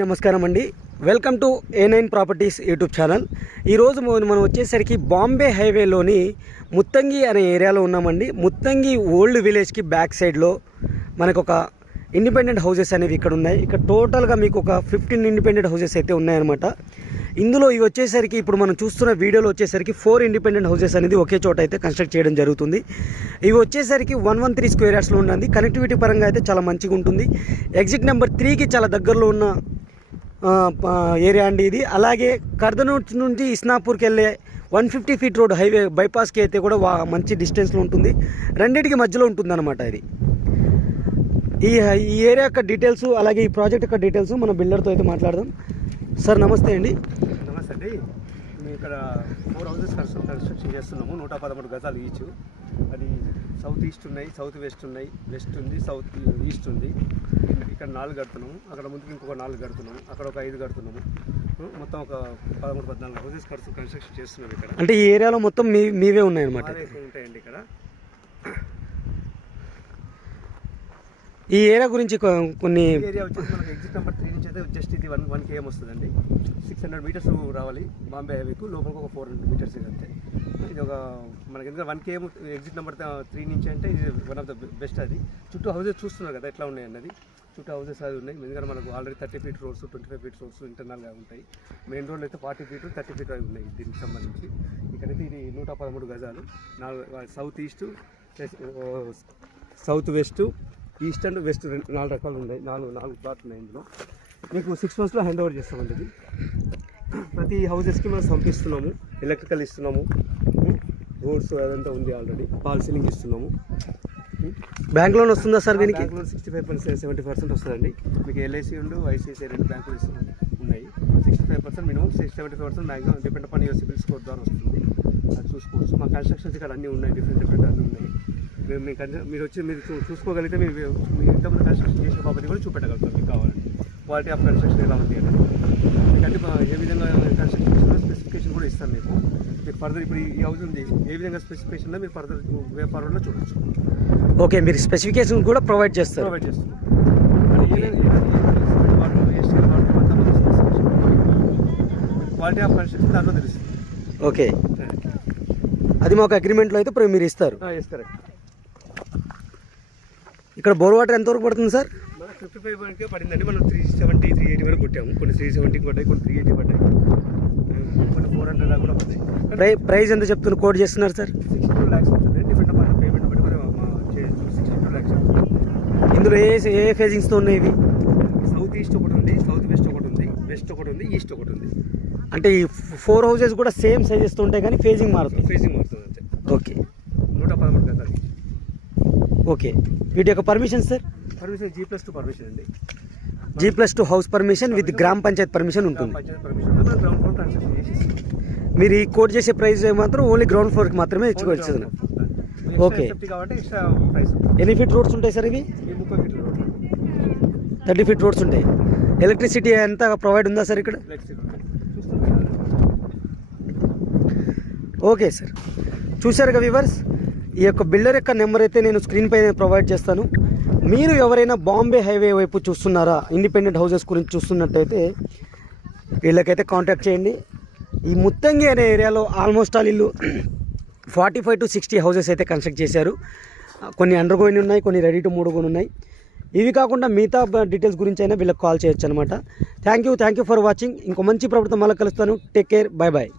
నమస్కారం అండి. Welcome to A9 properties YouTube channel. ఈరోజు మనం వచ్చేసరికి బాంబే హైవేలోని ముత్తంగి అనే ఏరియాలో ఉన్నామండి. ముత్తంగి ఓల్డ్ విలేజ్కి బ్యాక్ సైడ్లో మనకు ఒక ఇండిపెండెంట్ హౌసెస్ అనేవి ఇక్కడ ఉన్నాయి. ఇక్కడ టోటల్గా మీకు ఒక 15 ఇండిపెండెంట్ హౌసెస్ అయితే ఉన్నాయన్నమాట. ఇందులో ఇవి వచ్చేసరికి ఇప్పుడు మనం చూస్తున్న వీడియోలో వచ్చేసరికి 4 ఇండిపెండెంట్ హౌసెస్ అనేది ఒకే చోట అయితే కన్స్ట్రక్ట్ చేయడం జరుగుతుంది. ఇవి వచ్చేసరికి 113 స్క్వేర్ యార్డ్స్లో ఉన్నది. కనెక్టివిటీ పరంగా అయితే చాలా మంచిగా ఉంటుంది. ఎగ్జిట్ నెంబర్ 3కి చాలా దగ్గరలో ఉన్న ఏరియా అండి ఇది. అలాగే కర్దనూర్ నుంచి ఇస్నాపూర్కి వెళ్ళే 150 ఫీట్ రోడ్ హైవే బైపాస్కి అయితే కూడా మంచి డిస్టెన్స్లో ఉంటుంది. రెండింటికి మధ్యలో ఉంటుంది అనమాట ఇది. ఈ ఏరియా యొక్క డీటెయిల్స్ అలాగే ఈ ప్రాజెక్ట్ యొక్క డీటెయిల్స్ మన బిల్డర్తో అయితే మాట్లాడదాం. సార్ నమస్తే అండి. నమస్తే అండి. మేము ఇక్కడ 4 హౌసెస్ కన్స్ట్రక్షన్ చేస్తున్నాము. 113 గజాలు ఈచ్. అది సౌత్ ఈస్ట్ ఉన్నాయి, సౌత్ వెస్ట్ ఉన్నాయి, వెస్ట్ ఉంది, సౌత్ ఈస్ట్ ఉంది. ఇక్కడ 4 కడుతున్నాము, అక్కడ ముందుకు ఇంకొక 4 కడుతున్నాము, అక్కడ ఒక 5 కడుతున్నాము. మొత్తం ఒక 13-14 హౌసెస్ కన్స్ట్రక్షన్ చేస్తున్నాము ఇక్కడ. అంటే ఈ ఏరియాలో మొత్తం మీవే ఉన్నాయన్నమాట. ఉంటాయండి ఇక్కడ. ఈ ఏరియా గురించి కొన్ని ఏరియా వచ్చేసి మనకి ఎగ్జిట్ నెంబర్ 3 నుంచి అయితే జస్ట్ ఇది 1 km వస్తుందండి. 600 మీటర్స్ రావాలి బాంబే హైవేకు, లోపలికి ఒక 400 మీటర్స్ అంతే. ఇది ఒక మనకి ఎందుకంటే 1 km ఎగ్జిట్ నెంబర్ 3 నుంచి అంటే ఇది వన్ ఆఫ్ ద బెస్ట్. అది చుట్టూ హౌసెస్ చూస్తున్నారు కదా ఎట్లా ఉన్నాయి అన్నది. చుట్టూ హౌసెస్ అది ఉన్నాయి. ఎందుకంటే మనకు already 30 feet roads, 25 feet roads ఇంటర్నల్గా ఉంటాయి. మెయిన్ రోడ్లు అయితే 40 ఫీట్ 30 ఫీట్ అవి ఉన్నాయి దీనికి సంబంధించి. ఇక్కడైతే ఇది 113 గజాలు. South east, south west, east and west 4 రకాలు ఉన్నాయి. 4 ప్లాట్లు ఉన్నాయి. ఇందులో మీకు 6 monthsలో హ్యాండ్ ఓవర్ చేస్తామండి. ఇది ప్రతి హౌసెస్కి మనం పంపిస్తున్నాము, ఎలక్ట్రికల్ ఇస్తున్నాము, రోడ్స్ అదంతా ఉంది. ఆల్రెడీ ఫాల్ సీలింగ్ ఇస్తున్నాము. బ్యాంక్ లోన్ వస్తుందా సార్ దీనికి? బ్యాంక్ లోన్ 65-70% వస్తుందండి. మీకు LIC ఉండు, ICICI 2 బ్యాంకులు ఉన్నాయి. 65% minimum, 70% maximum depend upon your CIBIL score ద్వారా వస్తుంది. అది చూసుకోవచ్చు. మా కన్స్ట్రక్షన్స్ ఇక్కడ అన్నీ ఉన్నాయి, డిఫరెంట్ అన్నీ ఉన్నాయి. మీరు వచ్చి మీరు చూసుకోగలిగితే మీ ఇంతకుముందు కన్స్ట్రక్షన్ చేసిన ప్రాపర్టీ కూడా చూపెట్టగలుగుతాం మీకు కావాలంటే. క్వాలిటీ ఆఫ్ కన్స్ట్రక్షన్ ఎలా ఉంది అంటే ఏ విధంగా కన్స్ట్రక్షన్ చేసిన స్పెసిఫికేషన్ కూడా ఇస్తాను మీకు. మీరు ఫర్దర్ ఇప్పుడు ఈ హౌస్ ఉంది ఏ విధంగా స్పెసిఫికేషన్లో మీరు ఫర్దర్ వే ఫార్వర్డ్లో చూడవచ్చు. ఓకే, మీరు స్పెసిఫికేషన్ కూడా ప్రొవైడ్ చేస్తారు. క్వాలిటీ ఆఫ్ కన్స్ట్రక్షన్ దాంట్లో తెలుస్తుంది. ఓకే, అది మాకు అగ్రిమెంట్లో అయితే మీరు ఇస్తారు. కరెక్ట్. ఇక్కడ బోర్ వాటర్ ఎంతవరకు పడుతుంది సార్? 55 వరకే పడిందండి. మనం 370, 380 వరకు కొట్టాము. కొన్ని 370 పడ్డాయి, కొన్ని 380 పడ్డాయి, కొన్ని 400 దాకా కూడా పడ్డాయి. ప్రైస్ ఎంత చెప్తున్నారు, కోడ్ చేస్తున్నారు సార్? 62 lakhs ఉంటుంది. డిపెండ్ అపాన్ పేమెంట్ బట్టి మరి 62 lakhs. ఇందులో ఏ ఫేజింగ్స్తో ఉన్నాయి ఇవి? సౌత్ ఈస్ట్ ఒకటి ఉంది, సౌత్ వెస్ట్ ఒకటి ఉంది, వెస్ట్ ఒకటి ఉంది, ఈస్ట్ ఒకటి ఉంది. అంటే ఈ 4 హౌసెస్ కూడా సేమ్ సైజెస్తో ఉంటాయి కానీ ఫేజింగ్ మారుతుంది. ఫేజింగ్ మారుతుంది అంతే. ఓకే, 113 గజాలు. ఓకే, వీటి యొక్క permission sir? Permission G+2 permission అండి. G+2 హౌస్ పర్మిషన్ విత్ గ్రామ పంచాయత్ పర్మిషన్ ఉంటుంది. గ్రౌండ్ ఫ్లోర్ కన్స్ట్రక్షన్ చేసేసి మీరు ఈ కోట్ చేసే ప్రైస్ మాత్రం ఓన్లీ గ్రౌండ్ ఫ్లోర్కి మాత్రమే ఇచ్చుకోవచ్చు. ఓకే, కాబట్టి ఎక్స్ట్రా ప్రైస్. ఎన్ని ఫీట్ రోడ్స్ ఉంటాయి సార్ ఇవి? 30 ఫీట్ రోడ్, 30 ఫీట్ రోడ్స్ ఉంటాయి. ఎలక్ట్రిసిటీ ఎంత ప్రొవైడ్ ఉందా సార్ ఇక్కడ? ఓకే సార్, చూశారుగా వ్యూవర్స్. ఈ యొక్క బిల్డర్ యొక్క నెంబర్ అయితే నేను స్క్రీన్ పైన ప్రొవైడ్ చేస్తాను. మీరు ఎవరైనా బాంబే హైవే వైపు చూస్తున్నారా, ఇండిపెండెంట్ హౌసెస్ గురించి చూస్తున్నట్టయితే వీళ్ళకైతే కాంటాక్ట్ చేయండి. ఈ ముత్తంగి అనే ఏరియాలో ఆల్మోస్ట్ ఆల్ ఇల్లు 45 to 60 హౌసెస్ అయితే కన్స్ట్రక్ట్ చేశారు. కొన్ని అండర్ గోయింగ్ ఉన్నాయి, కొన్ని రెడీ టు మూవ్ కూడా ఉన్నాయి. ఇవి కాకుండా మిగతా డీటెయిల్స్ గురించి అయినా వీళ్ళకి కాల్ చేయొచ్చు అనమాట. Thank you for watching. ఇంకో మంచి ప్రభుత్వం మళ్ళీ కలుస్తాను. Take care, bye bye.